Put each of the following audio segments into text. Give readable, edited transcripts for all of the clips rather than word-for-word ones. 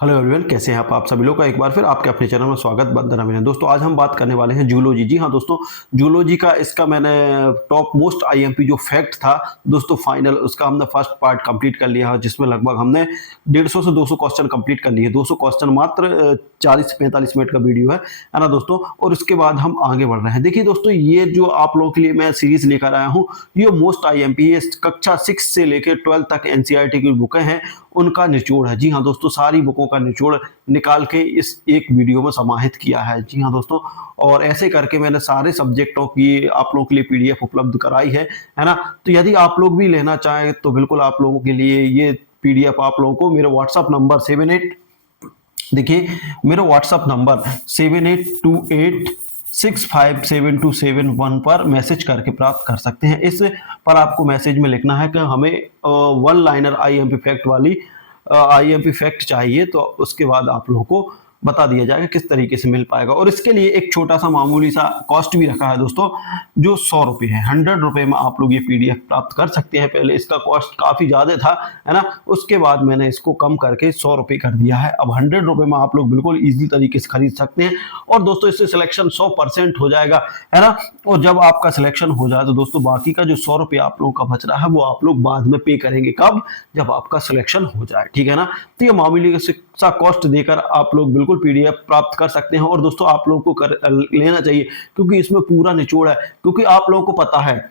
Hello everyone, कैसे हैं आप सभी लोग का एक बार फिर आपके अपने चैनल में स्वागत। वंदना मेनन। दोस्तों आज हम बात करने वाले हैं जूलॉजी। जी हाँ दोस्तों, जूलॉजी का इसका मैंने टॉप मोस्ट आईएमपी जो फैक्ट था दोस्तों फाइनल, उसका हमने फर्स्ट पार्ट कंप्लीट कर लिया है, जिसमें लगभग हमने 150 से 200 क्वेश्चन कंप्लीट कर लिए। 200 क्वेश्चन मात्र 40 से 45 मिनट का वीडियो है ना दोस्तों। और उसके बाद हम आगे बढ़ रहे हैं। देखिए दोस्तों, ये जो आप लोगों के लिए मैं सीरीज लेकर आया हूँ, ये मोस्ट आईएमपी कक्षा 6 से लेकर 12 तक एनसीईआरटी की बुकें हैं, उनका निचोड़ है। जी हाँ दोस्तों, सारी बुकों का निचोड़ निकाल के इस एक वीडियो में समाहित किया है। जी हाँ दोस्तों, और ऐसे करके मैंने सारे सब्जेक्टों की आप लोगों के लिए पीडीएफ उपलब्ध कराई है ना। तो यदि आप लोग भी लेना चाहें तो बिल्कुल आप लोगों के लिए ये पीडीएफ आप लोगों को मेरे व्हाट्सअप नंबर 78, देखिए मेरा व्हाट्सअप नंबर 7828657271 पर मैसेज करके प्राप्त कर सकते हैं। इस पर आपको मैसेज में लिखना है कि हमें वन लाइनर आईएमपी फैक्ट वाली आईएमपी फैक्ट चाहिए, तो उसके बाद आप लोगों को बता दिया जाएगा किस तरीके से मिल पाएगा। और इसके लिए एक छोटा सा मामूली सा कॉस्ट भी रखा है दोस्तों, जो 100 रुपये है। 100 रुपये में आप लोग ये पीडीएफ प्राप्त कर सकते हैं। पहले इसका कॉस्ट काफ़ी ज़्यादा था, है ना, उसके बाद मैंने इसको कम करके 100 रुपये कर दिया है। अब 100 रुपये में आप लोग बिल्कुल ईजी तरीके से खरीद सकते हैं। और दोस्तों इससे सिलेक्शन 100% हो जाएगा, है ना। और जब आपका सिलेक्शन हो जाए तो दोस्तों बाकी का जो 100 रुपये आप लोगों का बच रहा है वो आप लोग बाद में पे करेंगे। कब? जब आपका सिलेक्शन हो जाए, ठीक है ना। तो ये मामूली सा कॉस्ट देकर आप लोग बिल्कुल पीडीएफ प्राप्त कर सकते हैं। और दोस्तों आप लोगों को लेना चाहिए, क्योंकि इसमें पूरा निचोड़ है। क्योंकि आप लोगों को पता है,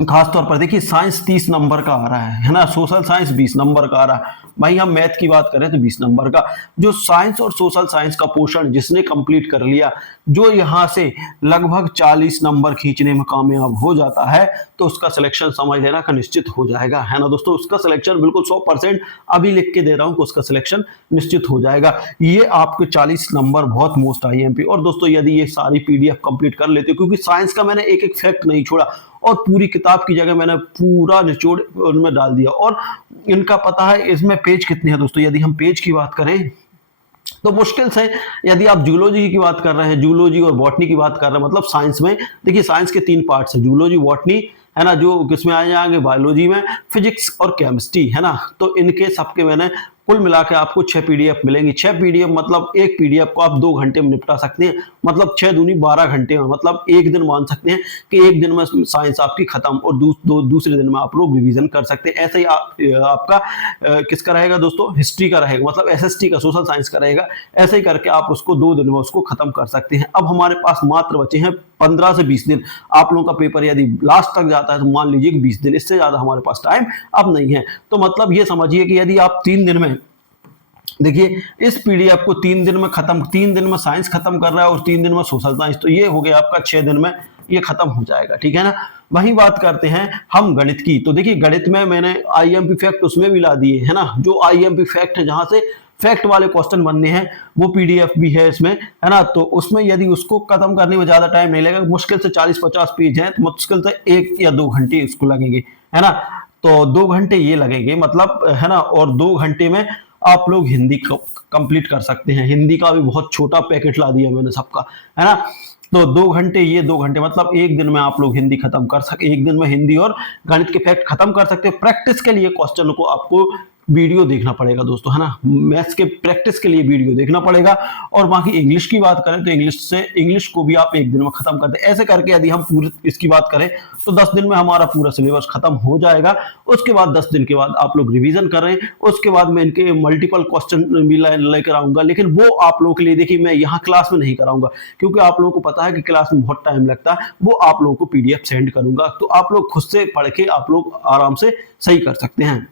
खास तौर पर देखिए, साइंस 30 नंबर का आ रहा है ना, सोशल साइंस 20 नंबर का आ रहा है। भाई हम मैथ की बात करें तो 20 नंबर का। जो साइंस और सोशल साइंस का पोर्शन जिसने कंप्लीट कर लिया, जो यहां से लगभग 40 नंबर खींचने में कामयाब हो जाता है, तो उसका सिलेक्शन समझ लेना का निश्चित हो जाएगा, है ना दोस्तों। उसका सिलेक्शन बिल्कुल 100% अभी लिख के दे रहा हूं कि उसका सिलेक्शन निश्चित हो जाएगा। ये आपके 40 नंबर बहुत मोस्ट आईएमपी। और दोस्तों यदि ये सारी पीडीएफ कंप्लीट कर लेते हो, क्योंकि साइंस का मैंने एक एक फैक्ट नहीं छोड़ा, और पूरी किताब की जगह मैंने पूरा निचोड़ उनमें डाल दिया। और इनका पता है इसमें पेज कितने हैं दोस्तों। यदि हम पेज की बात करें तो मुश्किल से, यदि आप जूलॉजी की बात कर रहे हैं, जूलॉजी और बॉटनी की बात कर रहे हैं, मतलब साइंस में देखिए साइंस के 3 पार्ट्स हैं, जूलॉजी, बॉटनी, है ना, जो किसमें आ जाएंगे, बायोलॉजी में, फिजिक्स और केमिस्ट्री, है ना। तो इनके सबके मैंने कुल मिला के आपको 6 पीडीएफ मिलेंगी। 6 पीडीएफ मतलब एक पीडीएफ को आप 2 घंटे में निपटा सकते हैं। मतलब 6 दूनी 12 घंटे में, मतलब एक दिन मान सकते हैं कि एक दिन में साइंस आपकी खत्म, और दूसरे दिन में आप लोग रिवीजन कर सकते हैं। ऐसे ही आपका किसका रहेगा दोस्तों, हिस्ट्री का रहेगा, मतलब एसएसटी का, सोशल साइंस का रहेगा। ऐसे ही करके आप उसको 2 दिन में उसको खत्म कर सकते हैं। अब हमारे पास मात्र बचे हैं 15 से 20 दिन। आप लोगों का पेपर यदि लास्ट तक जाता है तो मान लीजिए कि 20 दिन, इससे ज्यादा हमारे पास टाइम अब नहीं है। तो मतलब ये समझिए कि यदि आप 3 दिन में, देखिए इस पीडीएफ को 3 दिन में खत्म, 3 दिन में साइंस खत्म कर रहा है और 3 दिन में सोशल साइंस, तो ये हो गया आपका 6 दिन में ये खत्म हो जाएगा, ठीक है ना। वही बात करते हैं हम गणित की। तो देखिए गणित में मैंने आईएमपी फैक्ट उसमें भी ला दिए, है ना। जो आईएमपी फैक्ट है, जहां से फैक्ट वाले क्वेश्चन बनने हैं, वो पीडीएफ भी है इसमें, है ना। तो उसमें यदि उसको खत्म करने में ज्यादा टाइम नहीं लगेगा, मुश्किल से 40-50 पेज हैं, तो मुश्किल से 1 या 2 घंटे उसको लगेंगे, है ना। तो 2 घंटे ये लगेंगे, मतलब, है ना। और 2 घंटे में आप लोग हिंदी कंप्लीट कर सकते हैं। हिंदी का भी बहुत छोटा पैकेट ला दिया मैंने सबका, है ना। तो 2 घंटे, ये 2 घंटे, मतलब एक दिन में आप लोग हिंदी खत्म कर सकते, एक दिन में हिंदी और गणित के फैक्ट खत्म कर सकते हो। प्रैक्टिस के लिए क्वेश्चन को आपको वीडियो देखना पड़ेगा दोस्तों, है ना। मैथ्स के प्रैक्टिस के लिए वीडियो देखना पड़ेगा। और बाकी इंग्लिश की बात करें तो इंग्लिश को भी आप एक दिन में खत्म करते हैं। ऐसे करके यदि हम पूरी इसकी बात करें तो 10 दिन में हमारा पूरा सिलेबस खत्म हो जाएगा। उसके बाद 10 दिन के बाद आप लोग रिवीजन करें। उसके बाद मैं इनके मल्टीपल क्वेश्चन भी लेकर आऊंगा, लेकिन वो आप लोगों के लिए देखिए मैं यहाँ क्लास में नहीं कराऊंगा, क्योंकि आप लोगों को पता है कि क्लास में बहुत टाइम लगता है। वो आप लोगों को पीडीएफ सेंड करूंगा, तो आप लोग खुद से पढ़ के आप लोग आराम से सही कर सकते हैं।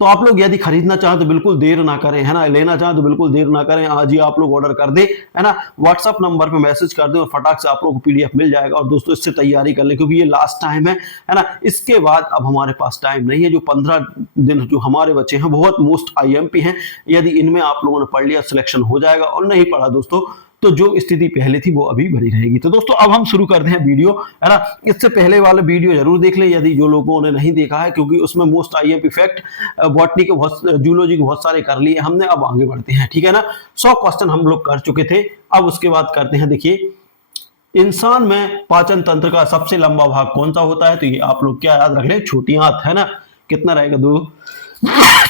तो आप लोग यदि खरीदना चाहें तो बिल्कुल देर ना करें, है ना। लेना चाहें तो बिल्कुल देर ना करें, आज ही आप लोग ऑर्डर कर दें, है ना। व्हाट्सअप नंबर पे मैसेज कर दें और फटाक से आप लोग को पीडीएफ मिल जाएगा। और दोस्तों इससे तैयारी कर लें, क्योंकि ये लास्ट टाइम है ना। इसके बाद अब हमारे पास टाइम नहीं है। जो 15 दिन जो हमारे बच्चे हैं बहुत मोस्ट आईएमपी हैं। यदि इनमें आप लोगों ने पढ़ लिया, सिलेक्शन हो जाएगा। और नहीं पढ़ा दोस्तों तो जो स्थिति पहले थी वो अभी बनी रहेगी। तो दोस्तों अब हम शुरू करते हैं वीडियो, है ना। इससे पहले वाला वीडियो जरूर देख ले यदि जो लोगों ने नहीं देखा है, क्योंकि उसमें मोस्ट आईएमपी फैक्ट बॉटनी के बहुत, जूलॉजी के बहुत सारे कर लिए हमने। अब आगे बढ़ते हैं, ठीक है ना। 100 क्वेश्चन हम लोग कर चुके थे। अब उसके बाद करते हैं, देखिए इंसान में पाचन तंत्र का सबसे लंबा भाग कौन सा होता है। तो ये आप लोग क्या याद रख ले, छोटी आंत, है ना। कितना रहेगा, 2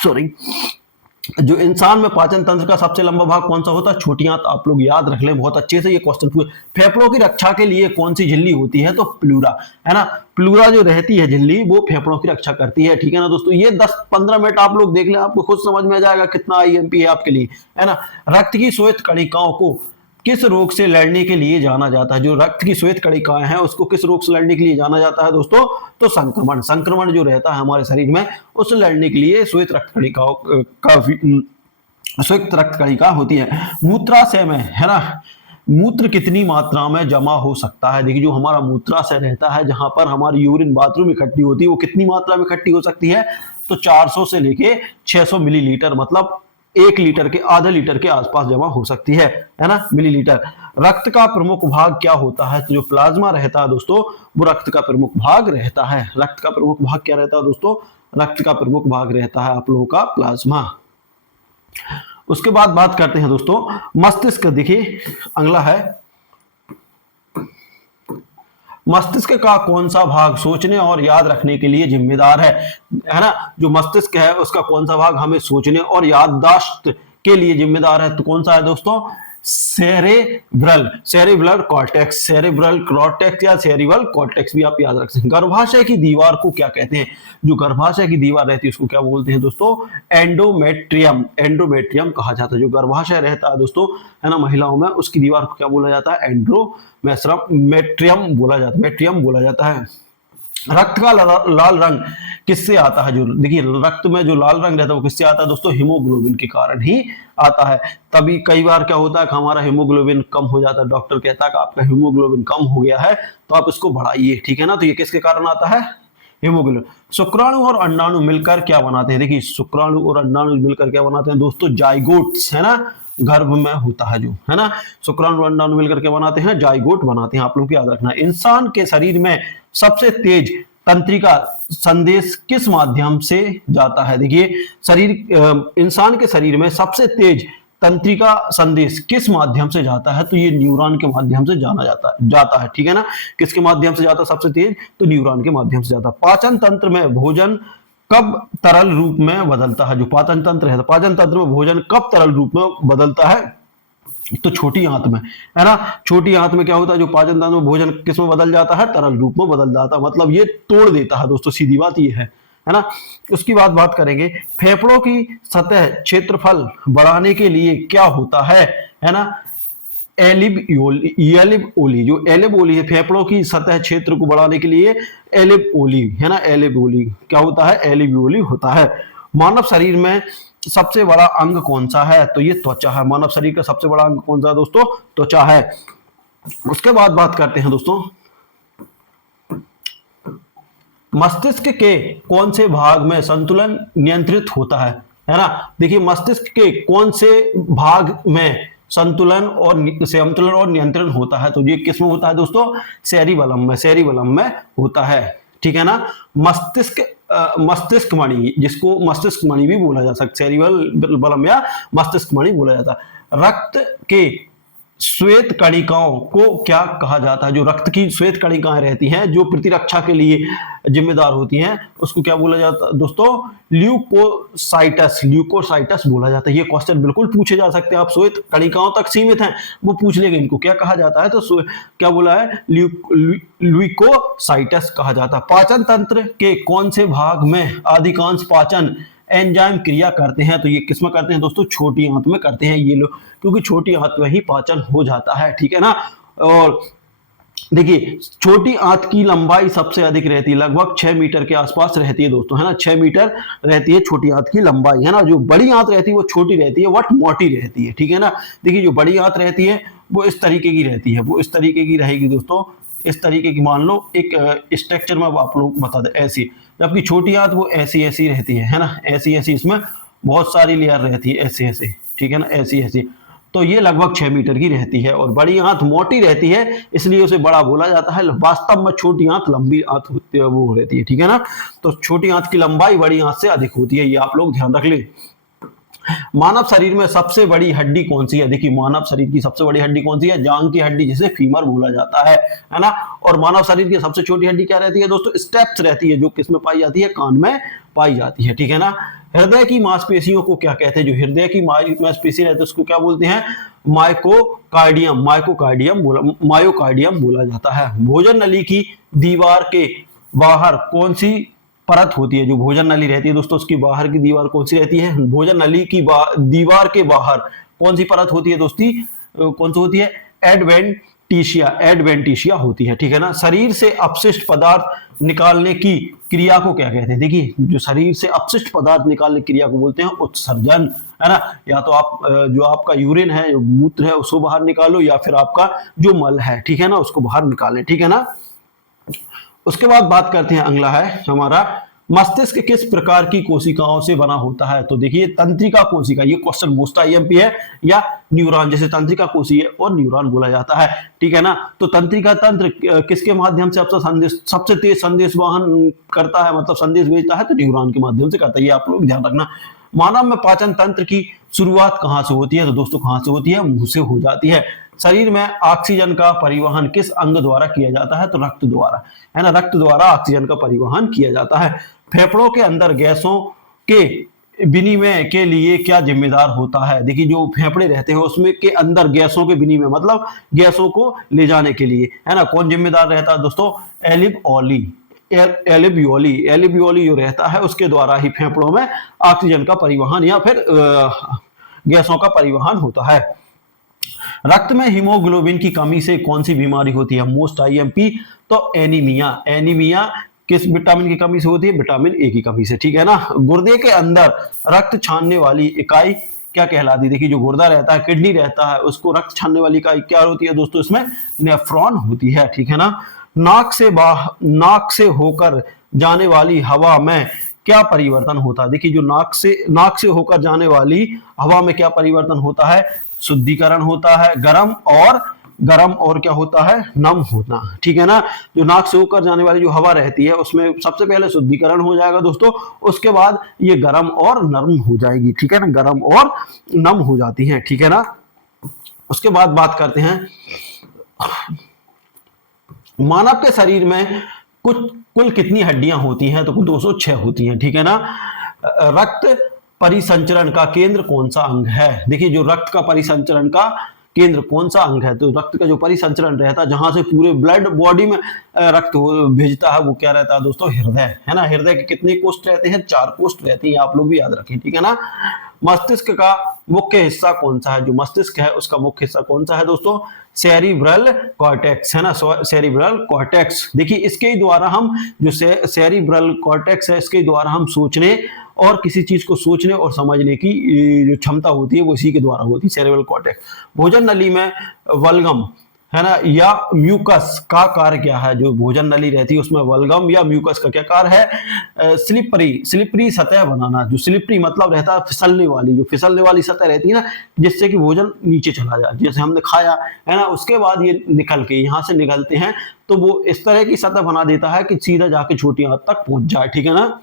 सॉरी जो इंसान में पाचन तंत्र का सबसे लंबा भाग कौन सा होता है? छोटी आंत। आप लोग याद रख लें बहुत अच्छे से, ये क्वेश्चन पूछे। फेफड़ों की रक्षा के लिए कौन सी झिल्ली होती है? तो प्लूरा, है ना। प्लूरा जो रहती है झिल्ली, वो फेफड़ों की रक्षा करती है, ठीक है ना दोस्तों। ये 10-15 मिनट आप लोग देख लें, आपको खुद समझ में आ जाएगा कितना आईएमपी है आपके लिए, है ना। रक्त की श्वेत कणिकाओं को किस रोग से लड़ने के लिए जाना जाता है? जो रक्त की श्वेत कणिकाएं हैं उसको किस रोग से लड़ने के लिए जाना जाता है दोस्तों? तो संक्रमण। संक्रमण जो रहता है हमारे शरीर में, उससे लड़ने के लिए श्वेत रक्त कणिकाओं का श्वेत रक्त कणिका होती है। मूत्राशय में, है ना, मूत्र कितनी मात्रा में जमा हो सकता है? देखिए, जो हमारा मूत्राशय रहता है, जहां पर हमारी यूरिन बाथरूम इकट्ठी होती है, वो कितनी मात्रा में इकट्ठी हो सकती है? तो 400 से लेके 600 मिलीलीटर, मतलब 1 लीटर के, आधे लीटर के आसपास जमा हो सकती है ना, मिलीलीटर। रक्त का प्रमुख भाग क्या होता है? तो जो प्लाज्मा रहता है दोस्तों, वो रक्त का प्रमुख भाग रहता है। रक्त का प्रमुख भाग क्या रहता है दोस्तों? रक्त का प्रमुख भाग रहता है आप लोगों का प्लाज्मा। उसके बाद बात करते हैं दोस्तों मस्तिष्क। देखिए, अगला है मस्तिष्क का कौन सा भाग सोचने और याद रखने के लिए जिम्मेदार है ना। जो मस्तिष्क है उसका कौन सा भाग हमें सोचने और याददाश्त के लिए जिम्मेदार है? तो कौन सा है दोस्तों? Cerebral, cerebral cortex, cerebral cortex या सेरिब्रल कॉर्टेक्स भी आप याद रख सकते हैं। गर्भाशय की दीवार को क्या कहते हैं? जो गर्भाशय की दीवार रहती है उसको क्या बोलते हैं दोस्तों? एंडोमेट्रियम, एंडोमेट्रियम कहा जाता है। जो गर्भाशय रहता है दोस्तों, है ना, महिलाओं में, उसकी दीवार को क्या बोला जाता है? एंडोमेट्रियम बोला जाता है, मेट्रियम बोला जाता है। रक्त का लाल रंग किससे आता है? जो देखिए, रक्त में जो लाल रंग रहता है वो किससे आता है दोस्तों? हीमोग्लोबिन के कारण ही आता है। तभी कई बार क्या होता है कि हमारा हीमोग्लोबिन कम हो जाता है, डॉक्टर कहता है कि आपका हीमोग्लोबिन कम हो गया है तो आप इसको बढ़ाइए, ठीक है ना। तो ये किसके कारण आता है? हीमोग्लोबिन। शुक्राणु और अंडाणु मिलकर क्या बनाते हैं? देखिए, शुक्राणु और अंडाणु मिलकर क्या बनाते हैं दोस्तों? जाइगोट्स, है ना, गर्भ में होता है जो, है ना। शुक्राणु और अंडाणु मिलकर क्या बनाते हैं? जाइगोट बनाते हैं। आप लोग याद रखना। इंसान के शरीर में सबसे तेज तंत्रिका संदेश किस माध्यम से जाता है? देखिए, इंसान के शरीर में सबसे तेज तंत्रिका संदेश किस माध्यम से जाता है? तो ये न्यूरॉन के माध्यम से जाता है, ठीक है ना। किसके माध्यम से जाता है सबसे तेज? तो न्यूरॉन के माध्यम से जाता है। पाचन तंत्र में भोजन कब तरल रूप में बदलता है? जो पाचन तंत्र है, पाचन तंत्र में भोजन कब तरल रूप में बदलता है? तो छोटी आंत में, है ना। छोटी आंत में क्या होता है? जो पाचन तंत्र में भोजन किस में बदल जाता है? तरल रूप में बदल जाता है। मतलब ये तोड़ देता है दोस्तों, सीधी बात ये है ना। उसकी बात करेंगे, फेफड़ों की सतह क्षेत्रफल बढ़ाने के लिए क्या होता है ना। एलिब ओली, जो एलिब ओली है, फेफड़ों की सतह क्षेत्र को बढ़ाने के लिए एलिब ओली, है ना, एलिब ओली क्या होता है? एलिब ओली होता है। मानव शरीर में सबसे बड़ा अंग कौन सा है? तो ये त्वचा है। मानव शरीर का सबसे बड़ा अंग कौन सा है दोस्तों? त्वचा है। उसके बाद बात करते हैं दोस्तों मस्तिष्क के कौन से भाग में संतुलन नियंत्रित होता है ना। देखिए, मस्तिष्क के कौन से भाग में संतुलन और नियंत्रण होता है? तो ये किस में होता है दोस्तों? सेरिबेलम में, सेरिबेलम में होता है, ठीक है ना। मस्तिष्क मणि, जिसको मस्तिष्क मणि भी बोला जा सकता है, सेरिबेलम या मस्तिष्क मणि बोला जाता है। रक्त के श्वेत कणिकाओं को क्या कहा जाता है? जो रक्त की श्वेत कणिकाएं रहती हैं, जो प्रतिरक्षा के लिए जिम्मेदार होती हैं, उसको क्या बोला जाता है दोस्तों? ल्यूकोसाइटस, ल्यूकोसाइटस बोला जाता है। ये क्वेश्चन बिल्कुल पूछे जा सकते हैं। आप श्वेत कणिकाओं तक सीमित हैं, वो पूछ लेंगे इनको क्या कहा जाता है। तो क्या बोला है? ल्यूकोसाइटस कहा जाता है। पाचन तंत्र के कौन से भाग में अधिकांश पाचन एंजाइम क्रिया करते हैं? तो ये किसमें करते हैं दोस्तों? छोटी आंत में करते हैं ये लोग, क्योंकि छोटी आंत में ही पाचन हो जाता है, ठीक है ना। और देखिए, छोटी आंत की लंबाई सबसे अधिक रहती है, लगभग 6 मीटर के आसपास रहती है दोस्तों, है ना। 6 मीटर रहती है छोटी आंत की लंबाई, है ना। जो बड़ी आंत रहती है वो छोटी रहती है, वट मोटी रहती है, ठीक है ना। देखिए, जो बड़ी आंत रहती है वो इस तरीके की रहती है, वो इस तरीके की रहेगी दोस्तों, इस तरीके की। मान लो एक स्ट्रक्चर में आप लोग बता दें ऐसी, जबकि छोटी आंत वो ऐसी ऐसी रहती है ना, ऐसी ऐसी। इसमें बहुत सारी लेयर रहती है, ऐसे ऐसे, ठीक है ना, ऐसी ऐसी। तो ये लगभग 6 मीटर की रहती है। और बड़ी आंत मोटी रहती है, इसलिए उसे बड़ा बोला जाता है। वास्तव में छोटी आंत लंबी आंत होती है, वो रहती है, ठीक है ना। तो छोटी आंत की लंबाई बड़ी आंत से अधिक होती है, ये आप लोग ध्यान रख लें। मानव शरीर में सबसे बड़ी हड्डी कौन सी है? देखिए मानव शरीर की सबसे बड़ी हड्डी कौन सी है? जांग की हड्डी, जिसे फीमर बोला जाता है ना। और मानव शरीर की सबसे छोटी हड्डी क्या रहती है दोस्तों? स्टेप्स रहती है, जो किसमें पाई जाती है? कान में पाई जाती है, ठीक है ना। हृदय की मांसपेशियों को क्या कहते हैं? जो हृदय की मांसपेशी रहती है उसको क्या बोलते हैं? मायोकार्डियम, मायोकार्डियम बोला जाता है। भोजन नली की दीवार के बाहर कौन सी परत होती है? जो भोजन नली रहती है दोस्तों, उसकी बाहर की दीवार कौन सी रहती है? भोजन नली की दीवार के बाहर कौन सी परत होती है दोस्ती? कौन सी होती है? एडवेंटिशिया होती है, ठीक है ना। शरीर से अपशिष्ट पदार्थ निकालने की क्रिया को क्या कहते हैं? देखिए जो शरीर से अपशिष्ट पदार्थ निकालने की क्रिया को बोलते हैं उत्सर्जन, है ना। या तो आप जो आपका यूरिन है, जो मूत्र है, उसको बाहर निकालो, या फिर आपका जो मल है, ठीक है ना, उसको बाहर निकालें, ठीक है ना। उसके बाद बात करते हैं, अगला है हमारा मस्तिष्क किस प्रकार की कोशिकाओं से बना होता है? तो देखिए तंत्रिका कोशिका, ये क्वेश्चन मोस्ट आईएमपी है, या न्यूरॉन, जैसे तंत्रिका कोशिका और न्यूरॉन बोला जाता है, ठीक है ना। तो तंत्रिका तंत्र किसके माध्यम से सबसे तेज संदेश वहन करता है, मतलब संदेश भेजता है? तो न्यूरॉन के माध्यम से करता है, ये आप लोग ध्यान रखना। मानव में पाचन तंत्र की शुरुआत कहां से होती है? तो दोस्तों कहां से होती है? मुंह से हो जाती है। शरीर में ऑक्सीजन का परिवहन किस अंग द्वारा किया जाता है? तो रक्त द्वारा, है ना, रक्त द्वारा ऑक्सीजन का परिवहन किया जाता है। फेफड़ों के अंदर गैसों के विनिमय के लिए क्या जिम्मेदार होता है? देखिए जो फेफड़े रहते हैं उसमें के अंदर गैसों के विनिमय, मतलब गैसों को ले जाने के लिए, है ना, कौन जिम्मेदार रहता है दोस्तों? एलिबियोली जो रहता है उसके द्वारा ही फेफड़ों में ऑक्सीजन का परिवहन या फिर गैसों का परिवहन होता है। रक्त में हीमोग्लोबिन की कमी से कौन सी बीमारी होती है? मोस्ट आईएमपी, तो एनीमिया। एनीमिया किस विटामिन की कमी से होती है? विटामिन ए की कमी से, ठीक है ना। गुर्दे के अंदर रक्त छानने वाली इकाई क्या कहलाती है? देखिए जो गुर्दा रहता है, किडनी रहता है, उसको रक्त छानने वाली इकाई क्या होती है दोस्तों? इसमें नेफ्रॉन होती है, ठीक है ना। नाक से होकर जाने वाली हवा में क्या परिवर्तन होता है? देखिए जो नाक से होकर जाने वाली हवा में क्या परिवर्तन होता है? शुद्धिकरण होता है। गरम और क्या होता है? नम होना, ठीक है ना। जो नाक से होकर जाने वाली जो हवा रहती है उसमें सबसे पहले शुद्धिकरण हो जाएगा दोस्तों, उसके बाद ये गर्म और नरम हो जाएगी, ठीक है ना, गर्म और नम हो जाती है, ठीक है ना। उसके बाद बात करते हैं मानव के शरीर में कुल कितनी हड्डियां होती हैं? तो कुल 206 होती हैं, ठीक है ना। रक्त परिसंचरण का केंद्र कौन सा अंग है? देखिए जो रक्त का परिसंचरण का केंद्र कौन सा अंग है? तो रक्त का जो परिसंचरण रहता है, जहां से पूरे ब्लड बॉडी में रक्त भेजता है, वो क्या रहता है दोस्तों? हृदय, है ना। हृदय के कितने कोष्ठ रहते हैं? 4 कोष्ठ रहते हैं, आप लोग भी याद रखें, ठीक है ना। मस्तिष्क का मुख्य हिस्सा कौन सा है? जो मस्तिष्क है उसका मुख्य हिस्सा कौन सा है दोस्तों? सेरिब्रल कॉर्टेक्स, है ना, सेरिब्रल कॉर्टेक्स। देखिए इसके द्वारा हम जो सेरिब्रल कॉर्टेक्स है, इसके द्वारा हम सोचने और किसी चीज को सोचने और समझने की जो क्षमता होती है वो इसी के द्वारा होती है, सेरेब्रल कॉर्टेक्स। भोजन नली में वल्गम, है ना, या म्यूकस का कार्य क्या है? जो भोजन नली रहती है उसमें वल्गम या म्यूकस का क्या कार्य है? स्लिपरी सतह बनाना। जो स्लिपरी मतलब रहता है फिसलने वाली, जो फिसलने वाली सतह रहती है ना, जिससे कि भोजन नीचे चला जाए, जैसे हमने खाया, है ना, उसके बाद ये निकल के यहाँ से निकलते हैं तो वो इस तरह की सतह बना देता है कि सीधा जाके छोटी आंत तक पहुंच जाए, ठीक है ना।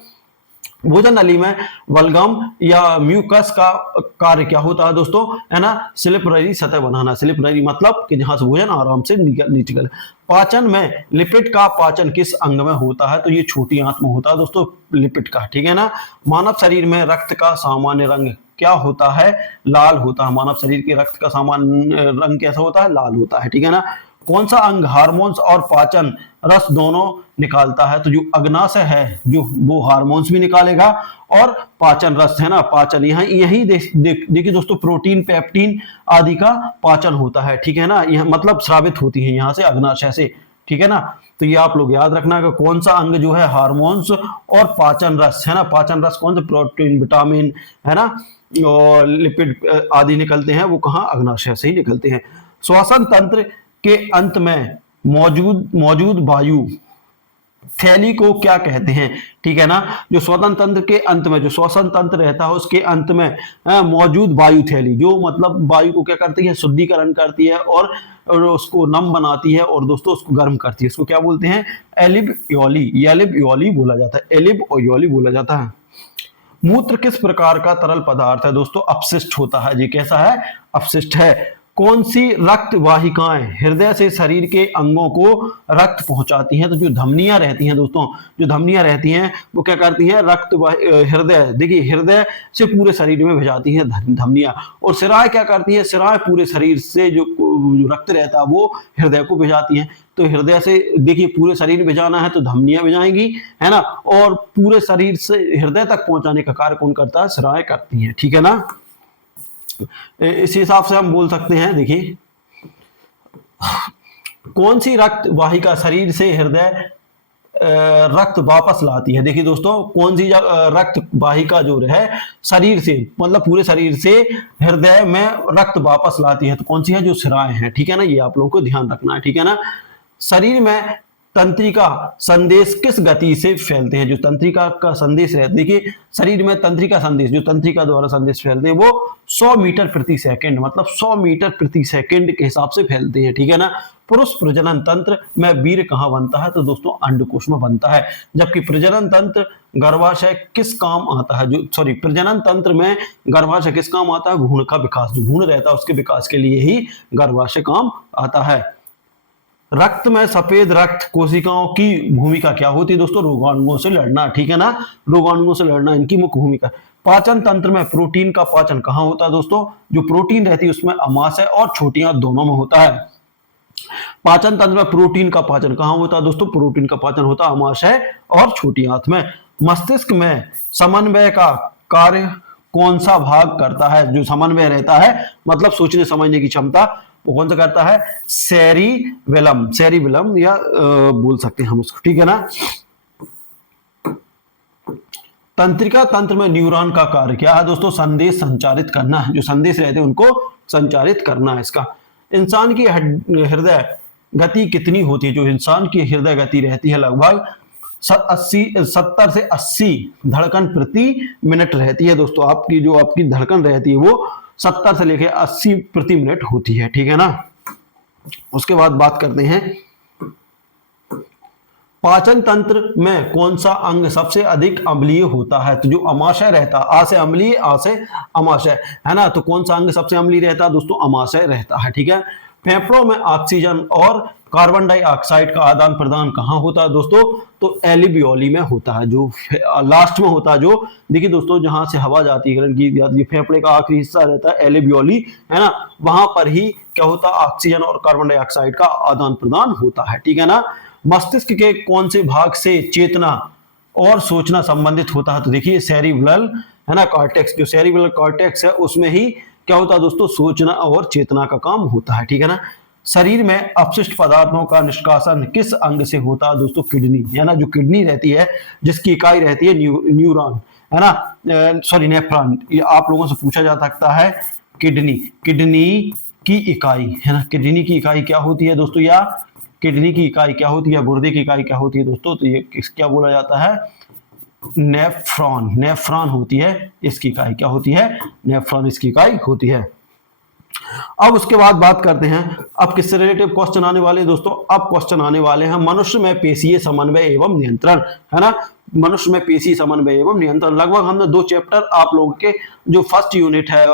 भोजन नली में वल्गम या म्यूकस का कार्य क्या होता है दोस्तों? है ना, स्लिपरी सतह बनाना। स्लिपरी मतलब कि जहां से भोजन आराम से निकले। पाचन में लिपिड का पाचन किस अंग में होता है? तो ये छोटी आंत में होता है दोस्तों, लिपिड का, ठीक है ना। मानव शरीर में रक्त का सामान्य रंग क्या होता है? लाल होता है। मानव शरीर के रक्त का सामान्य रंग कैसा होता है? लाल होता है, ठीक है ना। कौन सा अंग हार्मोन्स और पाचन रस दोनों निकालता है? तो जो अग्नाशय है जो वो हार्मोन्स भी निकालेगा और पाचन रस, है ना, पाचन यही देखिए दोस्तों, प्रोटीन पेप्टीन आदि का पाचन होता है, ठीक है ना। यह मतलब स्रावित होती है यहाँ से, अग्नाशय से, ठीक है ना। तो ये आप लोग याद रखना कि कौन सा अंग जो है हार्मोन्स और पाचन रस, है ना, पाचन रस कौन से? प्रोटीन, विटामिन, है ना, और लिपिड आदि निकलते हैं, वो कहाँ? अग्नाशय से ही निकलते हैं। श्वसन तंत्र के अंत में मौजूद वायु थैली को क्या कहते हैं? ठीक है ना। जो श्वसन तंत्र के अंत में, जो श्वसन तंत्र रहता है उसके अंत में मौजूद वायु थैली, जो मतलब वायु को क्या करती है? शुद्धिकरण करती है और उसको नम बनाती है और दोस्तों उसको गर्म करती है, उसको क्या बोलते हैं? एलिब इयोली बोला जाता है, एलिब इयोली बोला जाता है। मूत्र किस प्रकार का तरल पदार्थ है दोस्तों? अपशिष्ट होता है। ये कैसा है? अपशिष्ट है। कौन सी रक्त वाहिकाएं हृदय से शरीर के अंगों को रक्त पहुंचाती हैं? तो जो धमनियां रहती हैं दोस्तों, जो धमनियां रहती हैं वो क्या करती हैं? हृदय, देखिए हृदय से पूरे शरीर में भेजाती हैं धमनियां। और शिराएं क्या करती हैं? शिराएं पूरे शरीर से जो रक्त रहता है वो हृदय को भेजाती हैं। तो हृदय से देखिए पूरे शरीर में जाना है तो धमनियां भेजाएंगी, है ना। और पूरे शरीर से हृदय तक पहुंचाने का कार्य कौन करता है? शिराएं करती हैं, ठीक है ना। इस हिसाब से हम बोल सकते हैं, देखिए कौन सी रक्त वाहिका शरीर से हृदय रक्त वापस लाती है? देखिए दोस्तों, कौन सी रक्त वाहिका जो है शरीर से, मतलब पूरे शरीर से हृदय में रक्त वापस लाती है, तो कौन सी है? जो शिराएं हैं, ठीक है ना। ये आप लोगों को ध्यान रखना है, ठीक है ना। शरीर में तंत्रिका संदेश किस गति से फैलते हैं? जो तंत्रिका का संदेश रहता है, देखिए शरीर में तंत्रिका संदेश, जो तंत्रिका द्वारा संदेश फैलते हैं वो 100 मीटर प्रति सेकंड, मतलब 100 मीटर प्रति सेकंड के हिसाब से फैलते हैं, ठीक है ना। पुरुष प्रजनन तंत्र में वीर्य कहाँ बनता है? तो दोस्तों अंडकोश में बनता है। जबकि प्रजनन तंत्र गर्भाशय किस काम आता है? प्रजनन तंत्र में गर्भाशय किस काम आता है? भ्रूण का विकास, जो भ्रूण रहता है उसके विकास के लिए ही गर्भाशय काम आता है। रक्त में सफेद रक्त कोशिकाओं की भूमिका क्या होती है दोस्तों? रोगाणुओं से लड़ना, ठीक है ना। रोगाणुओं से लड़ना इनकी मुख्य भूमिका। पाचन तंत्र में प्रोटीन का पाचन कहाँ होता है दोस्तों? जो प्रोटीन रहती है उसमें अमाशय और छोटी आंत दोनों में होता है। पाचन तंत्र में प्रोटीन का पाचन कहाँ होता है दोस्तों? प्रोटीन का पाचन होता है अमाशय और छोटी आंत में। मस्तिष्क में समन्वय का कार्य कौन सा भाग करता है? जो समन्वय रहता है, मतलब सोचने समझने की क्षमता, वो कौन सा करता है? सेरिबेलम, सेरिबेलम या बोल सकते हैं हम उसको, ठीक है ना। तंत्रिका तंत्र में न्यूरॉन का कार्य क्या है दोस्तों? संदेश संचारित करना, जो संदेश रहते हैं उनको संचारित करना है इसका। इंसान की हृदय गति कितनी होती है? जो इंसान की हृदय गति रहती है लगभग 70 से 80 धड़कन प्रति मिनट रहती है दोस्तों। आपकी जो आपकी धड़कन रहती है वो 70 से लेकर 80 प्रति मिनट होती है, ठीक है ना। उसके बाद बात करते हैं पाचन तंत्र में कौन सा अंग सबसे अधिक अम्लीय होता है? तो जो अमाशय रहता है, आ से अम्लीय, आ से अमाशय, है ना। तो कौन सा अंग सबसे अम्लीय रहता है दोस्तों? अमाशय रहता है, ठीक है। फेफड़ों में ऑक्सीजन और कार्बन डाइऑक्साइड का आदान प्रदान कहाँ होता है दोस्तों? तो एल्वियोली में होता है, जो लास्ट में होता है। जो देखिए दोस्तों, जहां से हवा जाती है, फेफड़े का आखिरी हिस्सा रहता है एल्वियोली, है ना। वहां पर ही क्या होता है? ऑक्सीजन और कार्बन डाइऑक्साइड का आदान प्रदान होता है, ठीक है ना। मस्तिष्क के कौन से भाग से चेतना और सोचना संबंधित होता है? तो देखिए सेरिब्रल, है ना, कॉर्टेक्स, जो सेरिब्रल कॉर्टेक्स है उसमें ही क्या होता है दोस्तों? सोचना और चेतना का काम होता है, ठीक है ना। शरीर में अपशिष्ट पदार्थों का निष्कासन किस अंग से होता है दोस्तों? किडनी, है ना। जो किडनी रहती है, जिसकी इकाई रहती है न्यूरॉन, है ना, सॉरी नेफ्रॉन। ये आप लोगों से पूछा जा सकता है, किडनी, किडनी की इकाई, है ना, किडनी की इकाई क्या होती है दोस्तों? या किडनी की इकाई क्या होती है? गुर्दे की इकाई क्या होती है दोस्तों? तो ये क्या बोला जाता है? नेफ्रॉन, नेफ्रॉन होती है इसकी इकाई, क्या होती है? नेफ्रॉन इसकी इकाई होती है। अब उसके बाद बात करते हैं, अब किससे रिलेटिव क्वेश्चन आने वाले दोस्तों? अब क्वेश्चन आने वाले हैं मनुष्य में पेशीय समन्वय एवं नियंत्रण, है ना। मनुष्य में पेशीय समन्वय एवं नियंत्रण, लगभग हमने 2 चैप्टर आप लोगों के जो फर्स्ट यूनिट है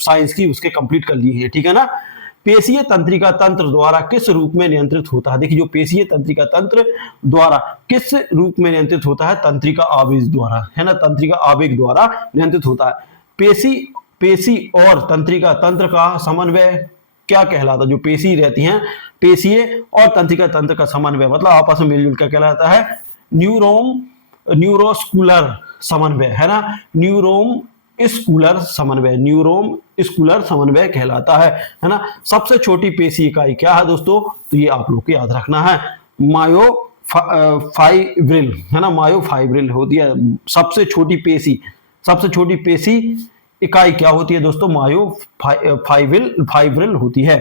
साइंस की उसके कंप्लीट कर लिए हैं, ठीक है ना। पेशीय तंत्रिका तंत्र द्वारा किस रूप में नियंत्रित होता है? देखिए, जो पेशीय तंत्रिका तंत्र द्वारा किस रूप में नियंत्रित होता है? तंत्रिका आवेग द्वारा, है ना, तंत्रिका आवेग द्वारा नियंत्रित होता है। पेशी और तंत्रिका तंत्र का समन्वय क्या कहलाता है? जो पेशी रहती हैं, पेशीय और तंत्रिका तंत्र का समन्वय, मतलब आपस में मिलजुल क्या कहलाता है? न्यूरोस्कुलर समन्वय, है ना, न्यूरोस्कुलर समन्वय, न्यूरोस्कुलर समन्वय कहलाता है ना। सबसे छोटी पेशी इकाई क्या है दोस्तों? तो ये आप लोग को याद रखना है, मायोफाइब्रिल, है ना, मायोफाइब्रिल होती है सबसे छोटी पेशी। सबसे छोटी पेशी इकाई क्या होती है दोस्तों? मायोफाइब्रिल होती है।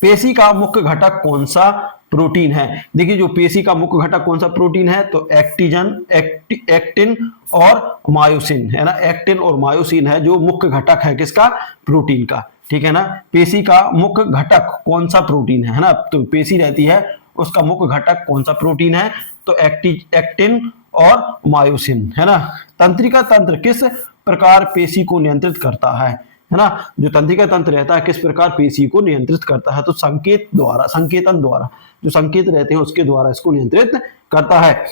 पेशी का मुख्य घटक कौन सा प्रोटीन है? देखिए, जो पेशी का मुख्य घटक कौन सा प्रोटीन है? तो एक्टिन और मायोसिन, है ना, एक्टिन और मायोसिन है जो मुख्य घटक है किसका? प्रोटीन का, ठीक है ना। पेशी का मुख्य घटक कौन सा प्रोटीन है ना। तो पेशी रहती है, उसका मुख्य घटक कौन सा प्रोटीन है? तो एक्टिन और मायोसिन, है ना। तंत्रिका तंत्र किस प्रकार पेशी को नियंत्रित करता है ना। जो तंत्रिका तंत्र रहता है किस प्रकार पेशी को नियंत्रित करता है, तो संकेत द्वारा, संकेतन द्वारा, जो संकेत रहते हैं उसके द्वारा इसको नियंत्रित करता है।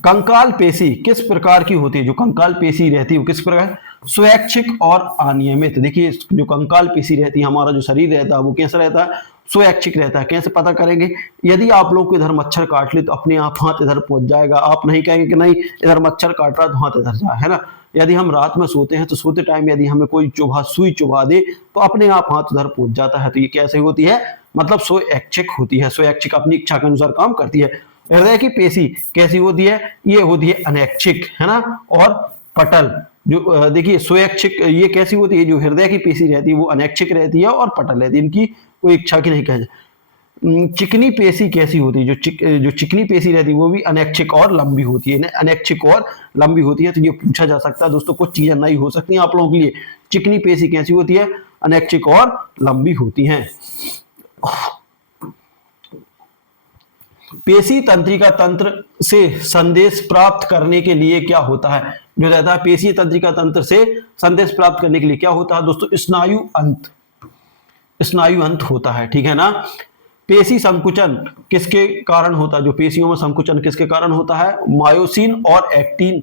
कंकाल पेशी किस प्रकार की होती है, जो कंकाल पेशी रहती है वो किस प्रकार, स्वैच्छिक और अनियमित। देखिए जो कंकाल पेशी रहती है, हमारा जो शरीर रहता है वो कैसा रहता है, स्वैच्छिक रहता है। कैसे पता करेंगे, यदि आप लोग को इधर मच्छर काट ले तो अपने आप हाथ इधर पहुंच जाएगा, आप नहीं कहेंगे कि नहीं इधर मच्छर काट रहा है तो हाथ इधर जाए, है ना। यदि हम रात में सोते हैं तो सोते टाइम यदि हमें कोई सुई चुभा दे तो अपने आप हाथ उधर पहुंच जाता है। तो ये कैसे होती है, मतलब स्वैच्छिक होती है, स्वैच्छिक अपनी इच्छा के अनुसार काम करती है। हृदय की पेशी कैसी होती है, ये होती है अनैच्छिक, है ना। और पटल जो देखिए स्वैच्छिक ये कैसी होती है, जो हृदय की पेशी रहती है वो अनैच्छिक रहती है और पटल रहती है, इनकी कोई इच्छा की नहीं कहे। चिकनी पेशी कैसी होती है, जो चिकनी पेशी रहती है वो भी अनैच्छिक और लंबी होती है, अनैच्छिक और लंबी होती है। तो ये पूछा जा सकता है दोस्तों, कुछ चीजें नई हो सकती हैं आप लोगों के लिए। चिकनी पेशी कैसी होती है, अनैच्छिक और लंबी होती हैं। पेशी तंत्रिका तंत्र से संदेश प्राप्त करने के लिए क्या होता है, जो रहता है पेशी तंत्रिका तंत्र से संदेश प्राप्त करने के लिए क्या होता है दोस्तों, स्नायु अंत, स्नायु अंत होता है, ठीक है ना। पेशी संकुचन किसके कारण होता है, जो पेशियों में संकुचन किसके कारण होता है, मायोसिन और एक्टिन,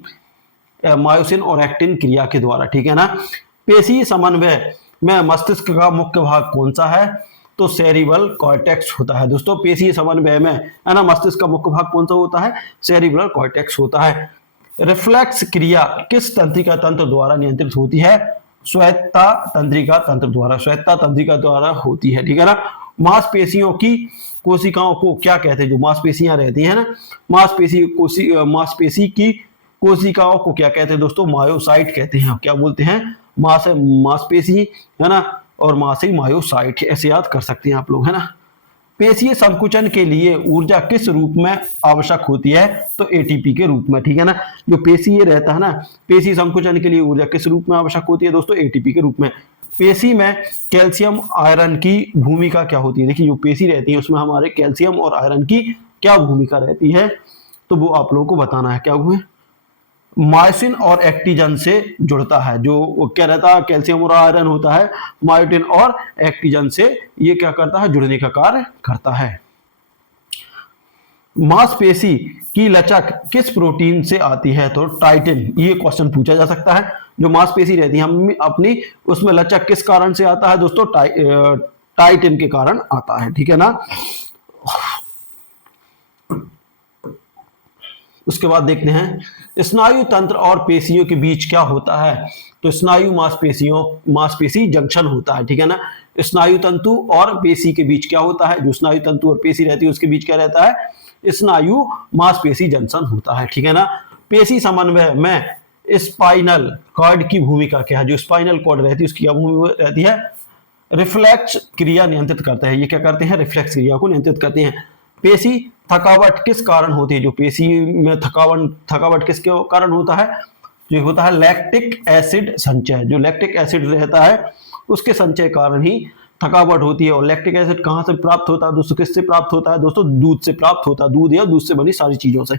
मायोसिन और एक्टिन क्रिया के द्वारा, ठीक है ना। पेशी समन्वय में मस्तिष्क का मुख्य भाग कौन सा है, तो सेरिब्रल कॉर्टेक्स होता है दोस्तों। पेशी समन्वय में, है ना, मस्तिष्क का मुख्य भाग कौन सा होता है, सेरिब्रल कॉर्टेक्स होता है। रिफ्लेक्स क्रिया किस तंत्रिका तंत्र द्वारा नियंत्रित होती है, स्वायत्ता तंत्रिका तंत्र द्वारा, स्वायत्ता तंत्रिका द्वारा होती है, ठीक है ना। मांसपेशियों की कोशिकाओं को क्या कहते हैं, जो मांसपेशियां रहती हैं ना, मांसपेशी की कोशिकाओं को क्या कहते हैं दोस्तों, मायोसाइट कहते हैं। क्या बोलते हैं, मांसपेशी, है ना, और मासे मायोसाइट, ऐसे याद कर सकते हैं आप लोग, है ना। पेशीय संकुचन के लिए ऊर्जा किस रूप में आवश्यक होती है, तो एटीपी के रूप में, ठीक है ना। जो पेशी रहता है ना, पेशी संकुचन के लिए ऊर्जा किस रूप में आवश्यक होती है दोस्तों, एटीपी के रूप में। पेशी में कैल्शियम आयरन की भूमिका क्या होती है, देखिए जो पेशी रहती है उसमें हमारे कैल्शियम और आयरन की क्या भूमिका रहती है, तो वो आप लोगों को बताना है। क्या हुए, मायोसिन और एक्टिजन से जुड़ता है, जो क्या रहता है, कैल्शियम और आयरन होता है, मायोटिन और एक्टिजन से ये क्या करता है, जुड़ने का कार्य करता है। मांसपेशी की लचक किस प्रोटीन से आती है, तो टाइटिन, ये क्वेश्चन पूछा जा सकता है। जो मांसपेशी रहती है हम अपनी, उसमें लचक किस कारण से आता है दोस्तों, टाइटिन के कारण आता है, ठीक है ना। उसके बाद देखते हैं स्नायु तंत्र और पेशियों के बीच क्या होता है, तो स्नायु मांसपेशी जंक्शन होता है, ठीक है ना। स्नायु तंतु और पेशी के बीच क्या होता है, जो स्नायु तंतु और पेशी रहती है उसके बीच क्या रहता है, स्नायु मांसपेशी जंक्शन होता है, ठीक है ना। पेशी समन्वय में स्पाइनल कॉर्ड की भूमिका क्या है, जो स्पाइनल कॉर्ड रहती है उसकी क्या भूमिका रहती है, रिफ्लेक्स क्रिया नियंत्रित करते हैं, ये क्या करते हैं, रिफ्लेक्स क्रिया को नियंत्रित करते हैं। पेशी थकावट किस कारण होती है, जो पेशी में थकावट किसके कारण होता है, जो होता है लैक्टिक एसिड संचय, जो लैक्टिक एसिड रहता है उसके संचय कारण ही थकावट होती है। और लैक्टिक एसिड कहाँ से प्राप्त होता है दोस्तों, किससे प्राप्त होता है दोस्तों, दूध से प्राप्त होता है, दूध या दूध से बनी सारी चीजों से।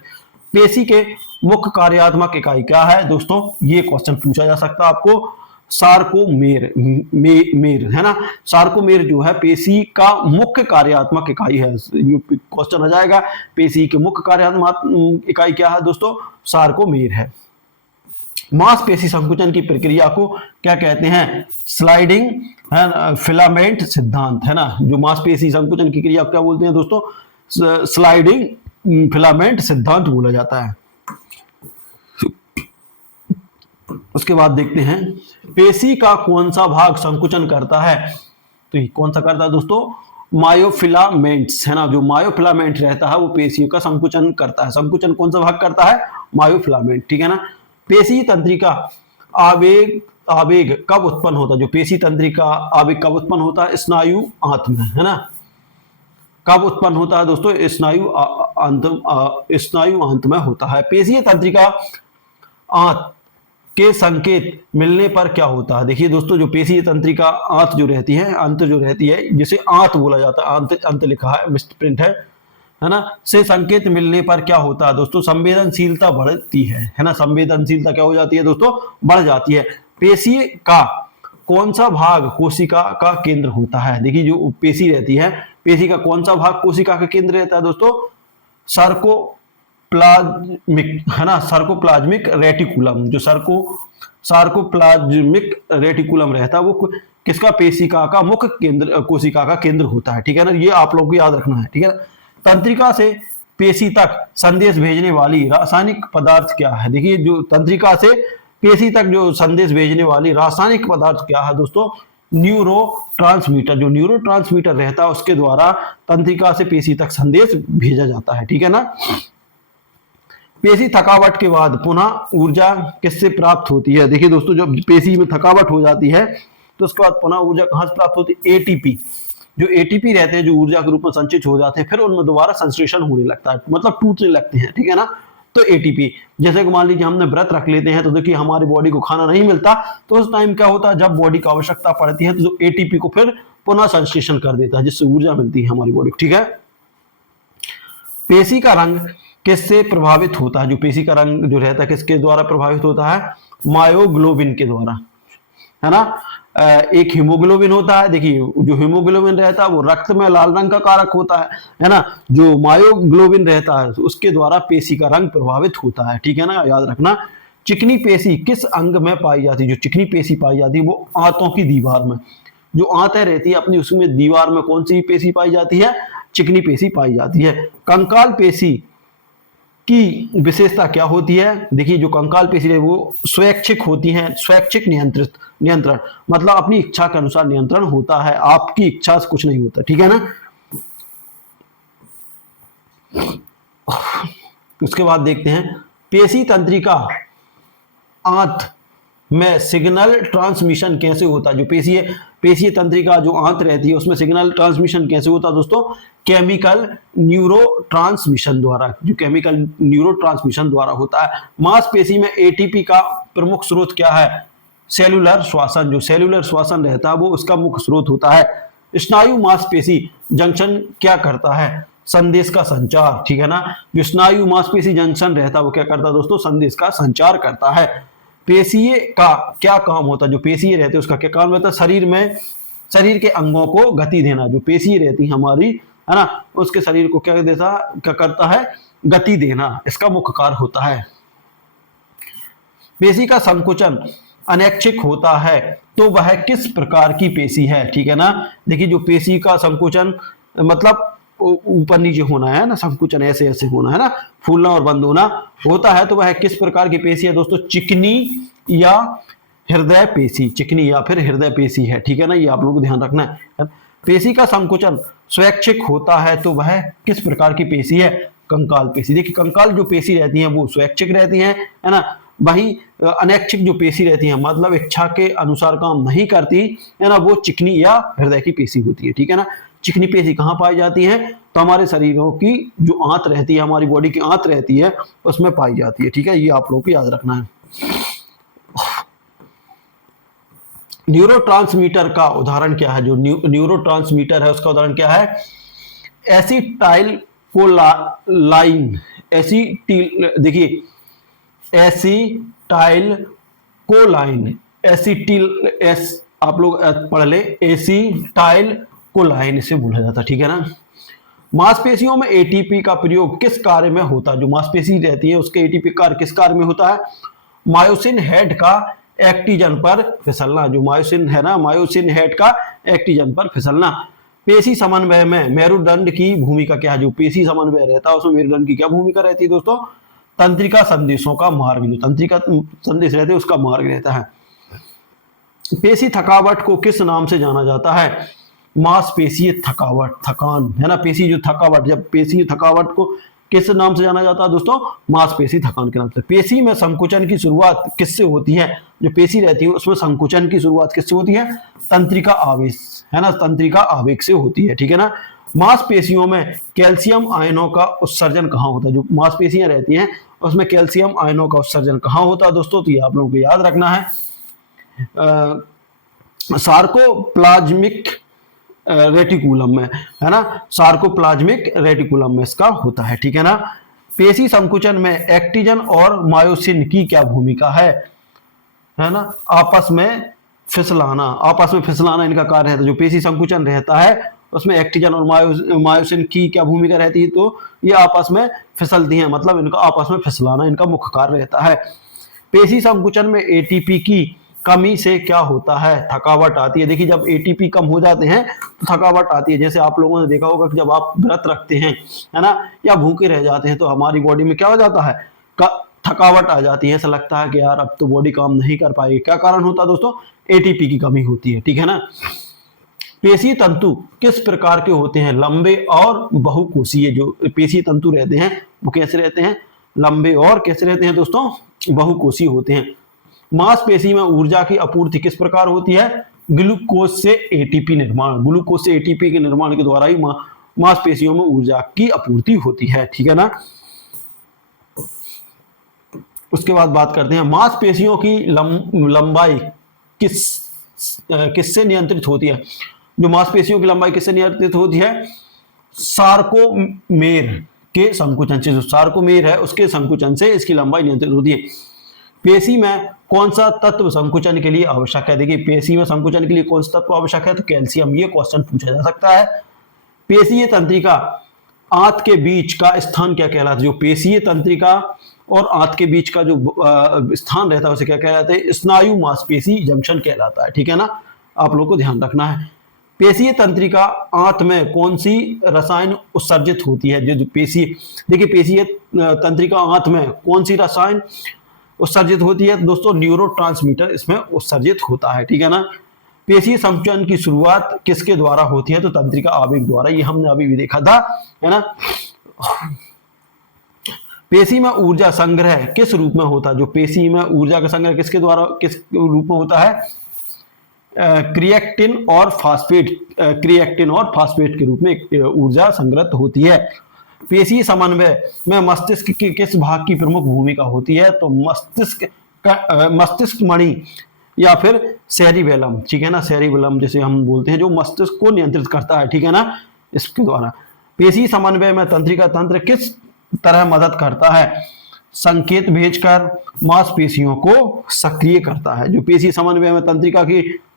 पेशी के मुख्य कार्यात्मक इकाई क्या है दोस्तों, ये क्वेश्चन पूछा जा सकता है आपको, सार्कोमेर, मेर, है ना। सार्कोमेर जो है पेशी का मुख्य कार्यात्मक इकाई है, क्वेश्चन आ जाएगा, पेशी के मुख्य कार्यात्मक इकाई क्या है दोस्तों, सार्कोमेर है। मांसपेशी संकुचन की प्रक्रिया को क्या कहते हैं, स्लाइडिंग फिलामेंट सिद्धांत, है ना। जो मांसपेशी संकुचन की क्रिया क्या बोलते हैं दोस्तों, स्लाइडिंग फिलामेंट सिद्धांत बोला जाता है। उसके बाद देखते हैं पेशी का कौन सा भाग संकुचन करता है, तो ये कौन सा करता है दोस्तों, मायोफिलामेंट्स, है ना। जो मायोफिलामेंट रहता है वो पेशियों का संकुचन करता है। संकुचन कौन सा भाग करता है, मायोफिलामेंट, ठीक है ना। पेशी तंत्रिका आवेग कब उत्पन्न होता है, जो पेशी तंत्रिका आवेग कब उत्पन्न होता है, स्नायु आंत में, है ना। कब उत्पन्न होता है दोस्तों, स्नायु आंत में होता है। पेशीय तंत्रिका आंत के संकेत मिलने पर क्या होता है, देखिए दोस्तों जो पेशीय तंत्रिका आंत जो रहती है, अंत जो रहती है, जिसे आंत बोला जाता है, अंत लिखा है, मिस्प्रिंट है, है ना, से संकेत मिलने पर क्या होता है दोस्तों, संवेदनशीलता बढ़ती है ना, संवेदनशीलता क्या हो जाती है दोस्तों, बढ़ जाती है। पेशी का कौन सा भाग कोशिका का केंद्र होता है, देखिए जो पेशी रहती है, पेशी का कौन सा भाग कोशिका का केंद्र रहता है दोस्तों, सार्कोप्लाज्मिक, है ना, सार्कोप्लाज्मिक रेटिकुलम, जो सार्कोप्लाज्मिक रेटिकुलम रहता है वो किसका, पेशिका का मुख्य केंद्र, कोशिका का केंद्र होता है, ठीक है ना, ये आप लोगों को याद रखना है, ठीक है ना। तंत्रिका से पेशी तक संदेश भेजने वाली रासायनिक पदार्थ क्या है, देखिए जो तंत्रिका से पेशी तक जो संदेश भेजने वाली रासायनिक पदार्थ क्या है दोस्तों, न्यूरो ट्रांसमीटर, जो न्यूरो ट्रांसमीटर रहता है उसके द्वारा तंत्रिका से पेशी तक संदेश भेजा जाता है, ठीक है ना। पेशी थकावट के बाद पुनः ऊर्जा किससे प्राप्त होती है, देखिए दोस्तों जब पेशी में थकावट हो जाती है तो उसके बाद पुनः ऊर्जा कहां से प्राप्त होती है, एटीपी, जो एटीपी रहते हैं जो ऊर्जा के रूप में संचित हो जाते हैं, फिर उनमें दोबारा संश्लेषण होने लगता है, मतलब टूटने लगते हैं, ठीक है ना। तो एटीपी, जैसे कि मान लीजिए हमने व्रत रख लेते हैं तो देखिए हमारी बॉडी को खाना नहीं मिलता, तो उस टाइम क्या होता है, जब बॉडी को आवश्यकता पड़ती है तो जो एटीपी को फिर पुनः संश्लेषण कर देता है, जिससे ऊर्जा मिलती है हमारी बॉडी को, ठीक है। पेशी का रंग किससे प्रभावित होता है, जो पेशी का रंग जो रहता है किसके द्वारा प्रभावित होता है, मायोग्लोबिन के द्वारा, है ना। एक हीमोग्लोबिन होता है, देखिए जो हीमोग्लोबिन रहता है वो रक्त में लाल रंग का कारक होता है ना। जो मायोग्लोबिन रहता है उसके द्वारा पेशी का रंग प्रभावित होता है, ठीक है ना, याद रखना। चिकनी पेशी किस अंग में पाई जाती है, जो चिकनी पेशी पाई जाती है वो आंतों की दीवार में, जो आंतें रहती है अपनी उसमें दीवार में कौन सी पेशी पाई जाती है, चिकनी पेशी पाई जाती है। कंकाल पेशी की विशेषता क्या होती है, देखिए जो कंकाल पेशी है वो स्वैच्छिक होती हैं, स्वैच्छिक नियंत्रण, मतलब अपनी इच्छा के अनुसार नियंत्रण होता है, आपकी इच्छा से कुछ नहीं होता, ठीक है ना। उसके बाद देखते हैं पेशी तंत्रिका आंत में सिग्नल ट्रांसमिशन कैसे होता है, जो पेशीय तंत्रिका जो आंत रहती है उसमें सिग्नल ट्रांसमिशन कैसे होता है दोस्तों, केमिकल न्यूरो ट्रांसमिशन द्वारा, जो केमिकल न्यूरो ट्रांसमिशन द्वारा होता है। मांसपेशी में एटीपी का प्रमुख स्रोत क्या है, सेलुलर श्वसन, जो सेलुलर श्वसन रहता है वो उसका मुख्य स्रोत होता है। स्नायु मांसपेशी जंक्शन क्या करता है, संदेश का संचार, ठीक है ना, जो स्नायु मांसपेशी जंक्शन रहता है वो क्या करता है दोस्तों, संदेश का संचार करता है। पेशीय का क्या काम होता है, जो पेशीय रहते हैं उसका क्या काम होता है, शरीर के अंगों को गति देना, जो पेशी रहती है हमारी, है ना, उसके शरीर को क्या करता है, गति देना, इसका मुख्य कार्य होता है। पेशी का संकुचन अनैच्छिक होता है तो वह किस प्रकार की पेशी है, ठीक है ना। देखिए जो पेशी का संकुचन मतलब ऊपर नीचे होना है ना, संकुचन ऐसे ऐसे होना है ना, फूलना और बंद होना होता है, तो वह किस प्रकार की पेशी है दोस्तों, चिकनी या हृदय पेशी, चिकनी या फिर हृदय पेशी है, ठीक है ना, ये आप लोगों को ध्यान रखना है। पेशी का संकुचन स्वैच्छिक होता है तो वह किस प्रकार की पेशी है, कंकाल पेशी। देखिए कंकाल जो पेशी रहती है वो स्वैच्छिक रहती है ना, वही अनैच्छिक जो पेशी रहती है मतलब इच्छा के अनुसार काम नहीं करती है ना, वो चिकनी या हृदय की पेशी होती है, ठीक है ना। चिकनी पेशी कहाँ पाई जाती है, तो हमारे शरीरों की जो आंत रहती है, हमारी बॉडी की आंत रहती है उसमें पाई जाती है, ठीक है, ये आप लोगों को याद रखना है। न्यूरोट्रांसमीटर का उदाहरण क्या है, जो न्यूरोट्रांसमीटर है उसका उदाहरण क्या है, एसिटाइल कोलाइन, देखिए एसिटाइल कोलाइन, आप लोग पढ़ ले, एसिटाइल कोलाइन से बोला जाता है, ठीक है ना। मांसपेशियों में एटीपी का प्रयोग किस कार्य में होता है, जो मांसपेशी रहती है उसके एटीपी कार्य किस कार्य में होता है, मायोसिन हेड का एक्टिजन पर फिसलना, जो मायोसिन है ना, मायोसिन हेड का एक्टिजन पर फिसलना। पेशी समन्वय में मेरुदंड की भूमिका क्या है, जो पेशी समन्वय रहता है उसमें मेरुदंड की क्या भूमिका रहती है दोस्तों, तंत्रिका संदेशों का मार्ग, जो तंत्रिका संदेश रहते हैं उसका मार्ग रहता है। पेशी थकावट को किस नाम से जाना जाता है, मांसपेशीय थकावट, थकान, है ना, पेशी जो थकावट, जब पेशी थकावट को किस नाम से जाना जाता है दोस्तों, मांसपेशी थकान के नाम से। पेशी में संकुचन की शुरुआत किससे होती है, जो पेशी रहती है उसमें संकुचन की शुरुआत किससे होती है, तंत्रिका आवेश, है ना, तंत्रिका आवेग से होती है, ठीक है ना। मांसपेशियों में कैल्शियम आयनों का उत्सर्जन कहाँ होता है, जो मांसपेशियां रहती हैं उसमें कैल्शियम आयनों का उत्सर्जन कहाँ होता है दोस्तों, तो ये आप लोगों को याद रखना है। सार्कोप्लाज्मिक रेटिकुलम में, है ना, सार्कोप्लाज्मिक रेटिकुलम में इसका होता है, ठीक है ना। पेशी संकुचन में एक्टिन और मायोसिन की क्या भूमिका है ना, आपस में फिसलाना इनका कार्य है। तो जो पेशी संकुचन रहता है उसमें एक्टिन और मायोसिन की क्या भूमिका रहती है, तो ये आपस में फिसलती हैं, मतलब इनका आपस में फिसलाना इनका मुख्य कार्य रहता है। पेशी संकुचन में एटीपी की कमी से क्या होता है, थकावट आती है। देखिए जब एटीपी कम हो जाते हैं तो थकावट आती है। जैसे आप लोगों ने देखा होगा कि जब आप व्रत रखते हैं, है ना, या भूखे रह जाते हैं, तो हमारी बॉडी में क्या हो जाता है, थकावट आ जाती है। ऐसा लगता है कि यार अब तो बॉडी काम नहीं कर पाएगी। क्या कारण होता है दोस्तों, एटीपी की कमी होती है, ठीक है ना। पेशी तंतु किस प्रकार के होते हैं, लंबे और बहुकोशीय। जो पेशी तंतु रहते हैं वो कैसे रहते हैं, लंबे और कैसे रहते हैं दोस्तों, बहुकोशीय होते हैं। मांसपेशी में ऊर्जा की आपूर्ति किस प्रकार होती है, ग्लूकोज से एटीपी निर्माण, ग्लूकोज से एटीपी के निर्माण के द्वारा ही मांसपेशियों में ऊर्जा की आपूर्ति होती है, ठीक है ना। उसके बाद बात करते हैं मांसपेशियों की लंबाई किससे नियंत्रित होती है। जो मांसपेशियों की लंबाई किससे नियंत्रित होती है, सार्कोमेर के संकुचन से। जो सार्कोमेर है उसके संकुचन से इसकी लंबाई नियंत्रित होती है। पेशी में कौन सा तत्व संकुचन के लिए आवश्यक है। देखिए पेशी में संकुचन के लिए कौन सा तत्व आवश्यक है, तो कैल्शियम। ये क्वेश्चन पूछा जा सकता है। पेशीय तंत्रिका आंत के बीच का स्थान क्या कहलाता है। जो पेशीय तंत्रिका और आंत के बीच का जो स्थान रहता है उसे क्या कहलाता है, स्नायु मांसपेशी जंक्शन कहलाता है, ठीक है ना। आप लोगों को ध्यान रखना है। पेशीय तंत्रिका आंत में कौन सी रसायन उत्सर्जित होती है। जो पेशी, देखिए पेशीय तंत्रिका आंत में कौन सी रसायन उत्सर्जित होती है दोस्तों, न्यूरोट्रांसमीटर इसमें उत्सर्जित होता है, ठीक है ना। पेशीय संकुचन की शुरुआत किसके द्वारा होती है, तो तंत्रिका आवेग द्वारा। ये हमने अभी भी देखा था, है ना। पेशी में ऊर्जा संग्रह किस रूप में होता है। जो पेशी में ऊर्जा का संग्रह किसके द्वारा, किस रूप में होता है, क्रिएटिन और फास्फेट के रूप में ऊर्जा संग्रहित होती है। पेशी समन्वय में मस्तिष्क के किस भाग की प्रमुख भूमिका होती है, तो मस्तिष्क मणि या फिर सेरिबेलम, ठीक है ना। सेरिबेलम जैसे हम बोलते हैं, जो मस्तिष्क को नियंत्रित करता है, ठीक है ना, इसके द्वारा। पेशी समन्वय में तंत्रिका तंत्र किस तरह मदद करता है, संकेत भेजकर मांसपेशियों को सक्रिय करता है। जो पेशी समन्वय में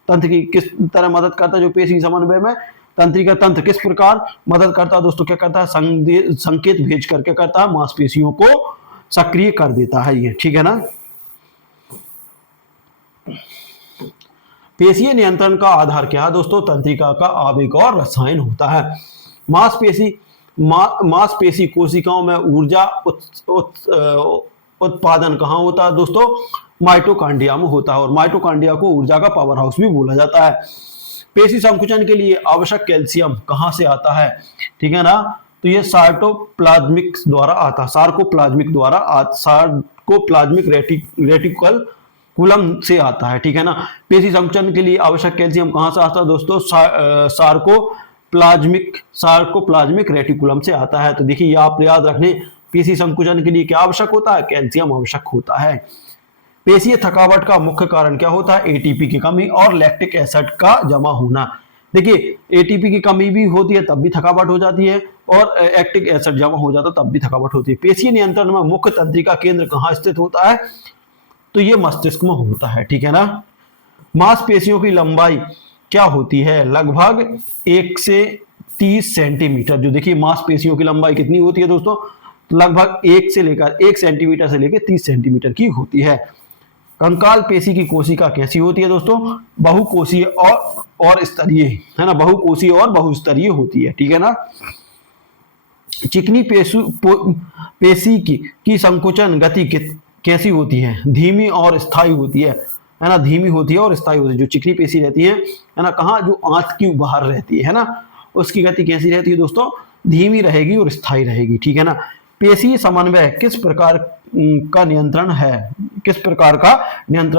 तंत्र की किस तरह मदद करता है, जो पेशी समन्वय में तंत्रिका तंत्र किस प्रकार मदद करता है दोस्तों, क्या करता है, संकेत भेज कर क्या करता है, मांसपेशियों को सक्रिय कर देता है ये, ठीक है ना। पेशीय नियंत्रण का आधार क्या है दोस्तों, तंत्रिका का आवेग और रसायन होता है। मांसपेशी कोशिकाओं में ऊर्जा उत्पादन कहाँ होता है दोस्तों, माइटोकांड्रिया में होता है। और माइटोकांड्रिया को ऊर्जा का पावर हाउस भी बोला जाता है। पेशी संकुचन के लिए आवश्यक कैल्शियम कहाँ से आता है, ठीक है ना, तो ये सार्कोप्लाज्मिक द्वारा आता है, सार्कोप्लाज्मिक रेटिकुलम से आता है, ठीक है ना। पेशी संकुचन के लिए आवश्यक कैल्शियम कहाँ से आता है दोस्तों, सार्कोप्लाज्मिक रेटिकुलम से आता है। तो देखिए आप याद रखने, पेशी संकुचन के लिए क्या आवश्यक होता है, कैल्शियम आवश्यक होता है। पेशीय थकावट का मुख्य कारण क्या होता है, एटीपी की कमी और लैक्टिक एसिड का जमा होना। देखिए एटीपी की कमी भी होती है तब भी थकावट हो जाती है, और लैक्टिक एसिड जमा हो जाता है तब भी थकावट होती है। पेशीय नियंत्रण में मुख्य तंत्रिका केंद्र कहाँ स्थित होता है, तो ये मस्तिष्क में होता है, ठीक है ना। मांसपेशियों की लंबाई क्या होती है, लगभग 1 से 30 सेंटीमीटर। जो देखिए मांसपेशियों की लंबाई कितनी होती है दोस्तों, लगभग 1 सेंटीमीटर से लेकर 30 सेंटीमीटर की होती है। कंकाल पेशी की कोशिका कैसी होती है दोस्तों, बहुकोशीय और स्तरीय, है ना, बहुकोशीय और बहुस्तरीय होती है, ठीक है ना। चिकनी पेशी की संकुचन गति कैसी होती है, धीमी और स्थायी होती है ना, धीमी होती है और स्थायी होती है। जो चिकनी पेशी रहती है ना, कहाँ, जो आंत की बाहर रहती है ना, उसकी गति कैसी रहती है दोस्तों, धीमी रहेगी और स्थायी रहेगी, ठीक है ना। पेशी समन्वय किस प्रकार का नियंत्रण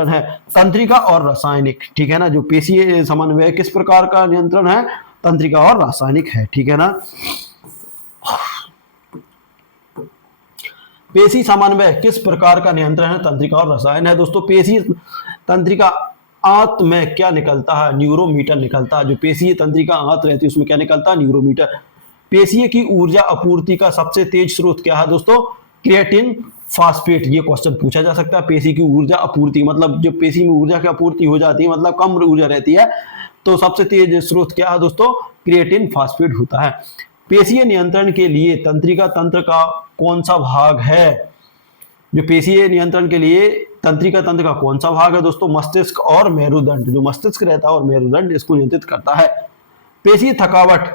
है, तंत्रिका और रासायनिक, ठीक है ना। जो पेशी समन्वय किस प्रकार का नियंत्रण है, तंत्रिका और रासायनिक है, ठीक है ना। पेशी समन्वय किस प्रकार का नियंत्रण है, तंत्रिका और रसायन है दोस्तों। पेशी तंत्रिका आंत में क्या निकलता है, न्यूरोमीटर निकलता है। जो पेशीय तंत्रिका आंत रहती है उसमें क्या निकलता है, न्यूरोमीटर। पेशीय की ऊर्जा आपूर्ति का सबसे तेज स्रोत क्या है दोस्तों, क्रिएटिन फास्फेट। ये क्वेश्चन पूछा जा सकता है। पेशी की ऊर्जा आपूर्ति मतलब जो पेशी में ऊर्जा की आपूर्ति हो जाती है, मतलब कम ऊर्जा रहती है, तो सबसे तेज स्रोत क्या है दोस्तों, क्रिएटिन फास्फेट होता है। पेशीय नियंत्रण के लिए तंत्रिका तंत्र का कौन सा भाग है, जो पेशीय नियंत्रण के लिए तंत्रिका तंत्र का कौन सा भाग है दोस्तों, मस्तिष्क और मेरुदंड। जो मस्तिष्क रहता है और मेरुदंड इसको नियंत्रित करता है। पेशीय थकावट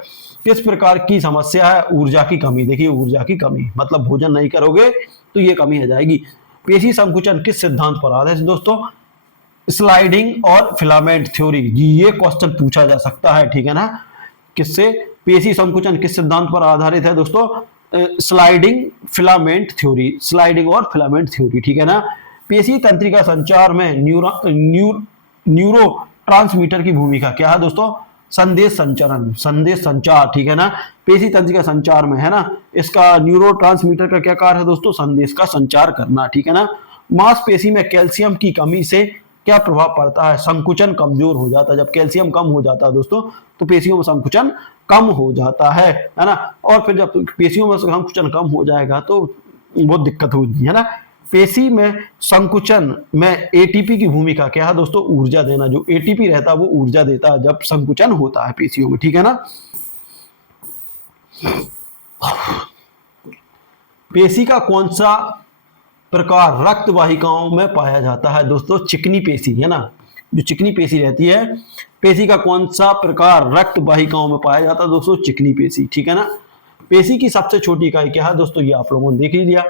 किस प्रकार की समस्या है, ऊर्जा की कमी। देखिए ऊर्जा की कमी मतलब भोजन नहीं करोगे तो ये कमी आ जाएगी। पेशी संकुचन किस सिद्धांत पर आधारित है दोस्तों, स्लाइडिंग और फिलामेंट थ्योरी। जी ये क्वेश्चन पूछा जा सकता है, ठीक है ना। किससे, पेशी संकुचन किस सिद्धांत पर आधारित है दोस्तों, स्लाइडिंग फिलामेंट थ्योरी, स्लाइडिंग और फिलामेंट थ्योरी, ठीक है ना। पेशी तंत्रिका संचार में न्यूरो ट्रांसमीटर की भूमिका क्या है दोस्तों, संदेश संचरण, संदेश संचार, ठीक है ना। पेशी तंत्रिका संचार में है ना, इसका न्यूरो ट्रांसमीटर का क्या कार्य है दोस्तों, संदेश का संचार करना, ठीक है ना। मांसपेशी में कैल्शियम की कमी से क्या प्रभाव पड़ता है, संकुचन कमजोर हो जाता है। जब कैल्शियम कम हो जाता है दोस्तों तो पेशियों में संकुचन कम हो जाता है ना। और फिर जब पेशियों में संकुचन कम हो जाएगा तो बहुत दिक्कत होती है ना। पेशी में संकुचन में एटीपी की भूमिका क्या है दोस्तों, ऊर्जा देना। जो एटीपी रहता है वो ऊर्जा देता है जब संकुचन होता है पेशियों में, ठीक है ना। पेशी का कौन सा प्रकार रक्त वाहिकाओं में पाया जाता है दोस्तों, चिकनी पेशी, है ना। जो चिकनी पेशी रहती है, पेशी का कौन सा प्रकार रक्त वाहिकाओं में पाया जाता है दोस्तों, चिकनी पेशी, ठीक है ना। पेशी की सबसे छोटी इकाई क्या है दोस्तों, ये आप लोगों ने देख ही लिया,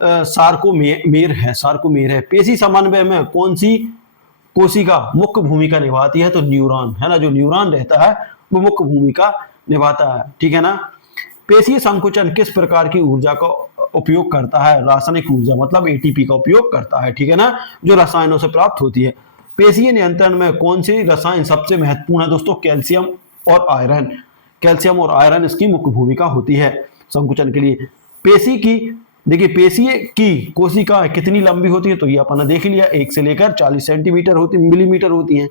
सार्कोमेर है, सार्कोमेर है। पेशी समन्वय में कौन सी कोशिका मुख्य भूमिका निभाती है, तो न्यूरॉन, है ना। जो न्यूरॉन रहता है वो मुख्य भूमिका निभाता है, ठीक है ना। पेशीय संकुचन किस प्रकार की ऊर्जा का उपयोग करता है, रासायनिक ऊर्जा मतलब एटीपी का उपयोग करता है, ठीक है ना, जो रसायनों से प्राप्त होती है। पेशीय नियंत्रण में कौन सी रसायन सबसे महत्वपूर्ण है दोस्तों, कैल्शियम और आयरन। कैल्शियम और आयरन इसकी मुख्य भूमिका होती है संकुचन के लिए। पेशी की, देखिए पेशीय की कोशिका कितनी लंबी होती है, तो ये अपन ने देख लिया, 1 से लेकर 40 सेंटीमीटर होती, मिलीमीटर होती है।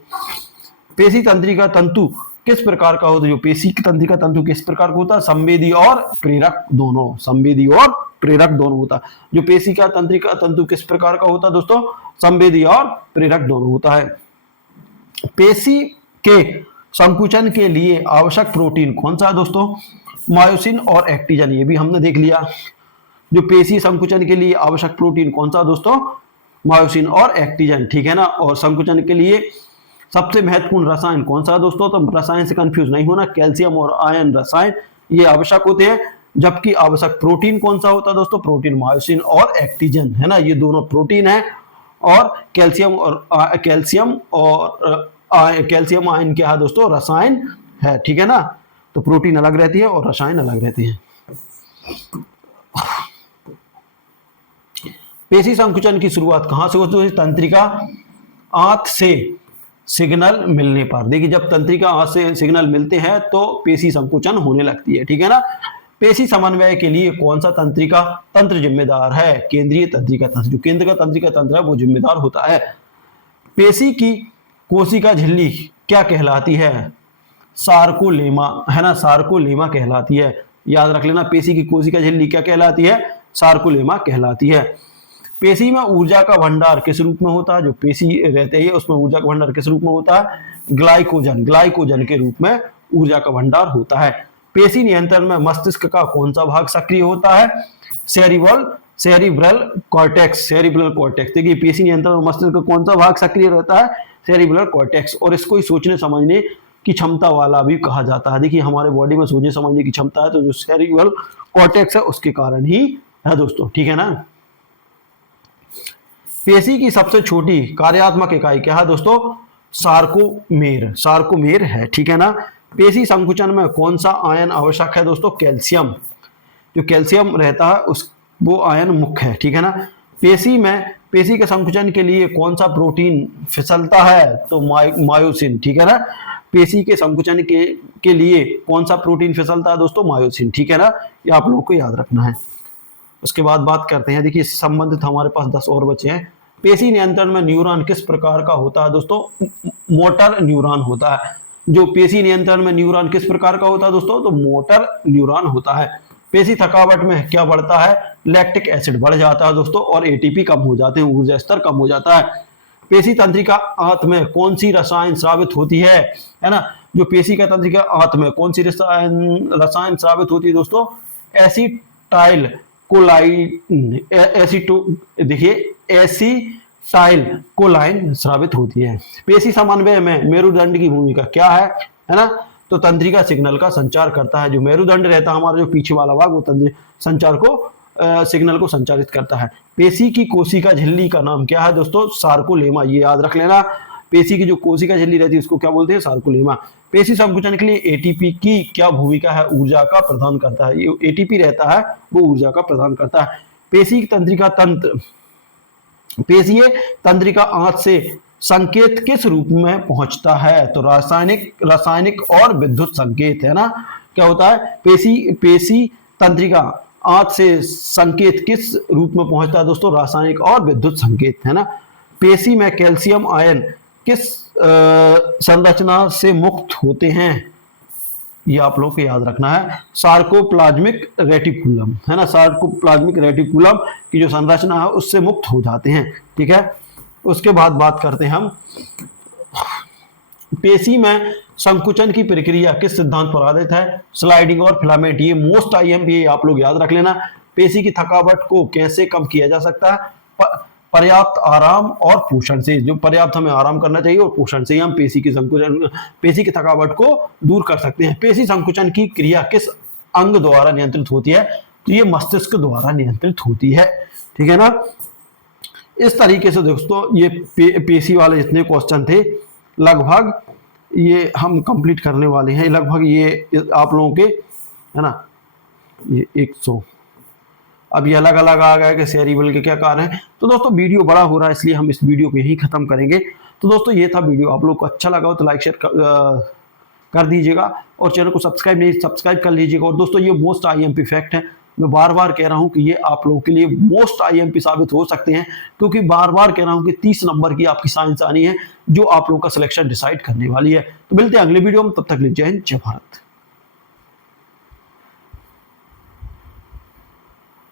पेशी तंत्रिका तंतु किस प्रकार का होता है, जो पेशी की तंत्रिका तंतु किस प्रकार का होता है, संवेदी और प्रेरक दोनों, संवेदी और प्रेरक दोनों होता है। जो पेशी का तंत्रिका तंतु किस प्रकार का होता है दोस्तों, संवेदी और प्रेरक दोनों होता है। पेशी के संकुचन के लिए आवश्यक प्रोटीन कौन सा है दोस्तों, मायोसिन और एक्टिजन, ये भी हमने देख लिया। जो पेशी संकुचन के लिए आवश्यक प्रोटीन कौन सा दोस्तों, मायोसिन और एक्टिजन, ठीक है ना। और संकुचन के लिए सबसे महत्वपूर्ण रसायन कौन सा है दोस्तों, तो रसायन से कंफ्यूज नहीं होना, कैल्शियम और आयरन रसायन ये आवश्यक होते हैं। जबकि आवश्यक प्रोटीन कौन सा होता है दोस्तों, प्रोटीन मायोसिन और एक्टिजन, है ना, ये दोनों प्रोटीन है। और कैल्शियम आयन क्या है दोस्तों, रसायन है, ठीक है ना। तो प्रोटीन अलग रहती है और रसायन अलग रहती है। पेशी संकुचन की शुरुआत कहां से होती है, तंत्रिका आंत से सिग्नल मिलने पर। देखिए जब तंत्रिका आंत से सिग्नल मिलते हैं तो पेशी संकुचन होने लगती है, ठीक है ना। पेशी समन्वय के लिए कौन सा तंत्रिका तंत्र जिम्मेदार है, केंद्रीय तंत्रिका तंत्र। जो केंद्र का तंत्रिका तंत्र है वो जिम्मेदार होता है। पेशी की कोशिका झिल्ली क्या कहलाती है, सार्कोलेमा, है ना, सार्कोलेमा कहलाती है। याद रख लेना, पेशी की कोशिका झिल्ली क्या कहलाती है, सार्कोलेमा कहलाती है। पेशी में ऊर्जा का भंडार किस रूप में होता है, जो पेशी रहते हैं उसमें ऊर्जा का भंडार किस रूप में होता है, ग्लाइकोजन, ग्लाइकोजन के रूप में ऊर्जा का भंडार होता है। पेशी नियंत्रण में मस्तिष्क का कौन सा भाग सक्रिय होता है, सेरिब्रल कॉर्टेक्स, सेरिब्रल कॉर्टेक्स। देखिए पेशी नियंत्रण में मस्तिष्क का कौन सा भाग सक्रिय रहता है, सेरिब्रल कॉर्टेक्स। और इसको ही सोचने समझने की क्षमता वाला भी कहा जाता है। देखिए हमारे बॉडी में सोचने समझने की क्षमता है तो जो सेरिब्रल कॉर्टेक्स है उसके कारण ही है दोस्तों, ठीक है ना। पेशी की सबसे छोटी कार्यात्मक इकाई क्या है दोस्तों, सार्कोमेर, सार्कोमेर है, ठीक है ना। पेशी संकुचन में कौन सा आयन आवश्यक है दोस्तों, कैल्शियम। जो कैल्शियम रहता है उस वो आयन मुख्य है, ठीक है ना। पेशी के संकुचन के लिए कौन सा प्रोटीन फिसलता है, तो मायोसिन, ठीक है ना। पेशी के संकुचन के लिए कौन सा प्रोटीन फिसलता है दोस्तों, मायोसिन, ठीक है ना। ये आप लोगों को याद रखना है। उसके बाद बात करते हैं, देखिए संबंधित हमारे पास 10 और बचे हैं। पेशी नियंत्रण में न्यूरॉन किस प्रकार का होता है दोस्तों? मोटर न्यूरॉन होता है। जो पेशी नियंत्रण में न्यूरॉन किस प्रकार का होता है दोस्तों? तो मोटर न्यूरॉन होता है। पेशी थकावट में क्या बढ़ता है? लैक्टिक एसिड बढ़ जाता है दोस्तों, और एटीपी कम हो जाते हैं, ऊर्जा स्तर कम हो जाता है। पेशी तंत्रिका आंत में कौन सी रसायन स्रावित होती है ना? जो पेशी का तंत्रिका आंत में कौन सी रसायन स्रावित होती है दोस्तों? एसिटाइल कोलाइन, देखिए एसिटाइल कोलाइन स्रावित होती है। पेशी समन्वय में मेरुदंड की भूमिका क्या है ना? तो तंत्रिका सिग्नल का संचार करता है। जो मेरुदंड रहता है हमारा, जो पीछे वाला भाग, वो तंत्र संचार को सिग्नल को संचारित करता है। पेशी की कोशिका झिल्ली का नाम क्या है दोस्तों? सार्कोलेमा, ये याद रख लेना। पेशी की जो कोशिका झिल्ली रहती है उसको क्या बोलते हैं? सार्कोलेमा। पेशी संकुचन के लिए एटीपी की क्या भूमिका है? ऊर्जा का प्रदान करता है। ये एटीपी रहता है वो ऊर्जा का प्रदान करता है। पेशी तंत्रिका तंत्र, पेशीय तंत्रिका आंत से संकेत किस रूप में पहुंचता है? तो रासायनिक और विद्युत संकेत, है ना? क्या होता है? पेशी तंत्रिका आंत से संकेत किस रूप में पहुंचता है दोस्तों? रासायनिक और विद्युत संकेत, है ना? पेशी में कैल्शियम आयन किस संरचना से मुक्त होते हैं? ये आप लोग को याद रखना है। सार्कोप्लाज्मिक रेटिकुलम, है ना? सार्कोप्लाज्मिक रेटिकुलम की जो संरचना है उससे मुक्त हो जाते हैं। ठीक है, उसके बाद बात करते हैं हम पेशी में संकुचन की प्रक्रिया किस सिद्धांत पर आधारित है? स्लाइडिंग और फिलामेंट। ये मोस्ट आईएमपी आप लोग याद रख लेना। पेशी की थकावट को कैसे कम किया जा सकता है? पर्याप्त आराम और पोषण से। जो पर्याप्त हमें आराम करना चाहिए और पोषण से ही हम पेशी की थकावट को दूर कर सकते हैं। पेशी संकुचन की क्रिया किस अंग द्वारा नियंत्रित होती है? तो ये मस्तिष्क द्वारा नियंत्रित होती है। ठीक है ना? इस तरीके से दोस्तों ये पेशी वाले जितने क्वेश्चन थे लगभग ये हम कंप्लीट करने वाले हैं। लगभग ये आप लोगों के, है ना, ये 100 अब ये अलग अलग आ गया कि सेरिबल के क्या कार्य हैं। तो दोस्तों वीडियो बड़ा हो रहा है इसलिए हम इस वीडियो को यहीं खत्म करेंगे। तो दोस्तों ये था वीडियो, आप लोग को अच्छा लगा हो तो लाइक शेयर कर दीजिएगा और चैनल को सब्सक्राइब कर लीजिएगा। और दोस्तों ये मोस्ट आईएमपी फैक्ट है, मैं बार बार कह रहा हूं कि ये आप लोगों के लिए मोस्ट आईएमपी साबित हो सकते हैं, क्योंकि बार बार कह रहा हूं कि 30 नंबर की आपकी साइंस आनी है जो आप लोगों का सिलेक्शन डिसाइड करने वाली है। तो मिलते हैं अगले वीडियो में, तब तक जय हिंद जय भारत।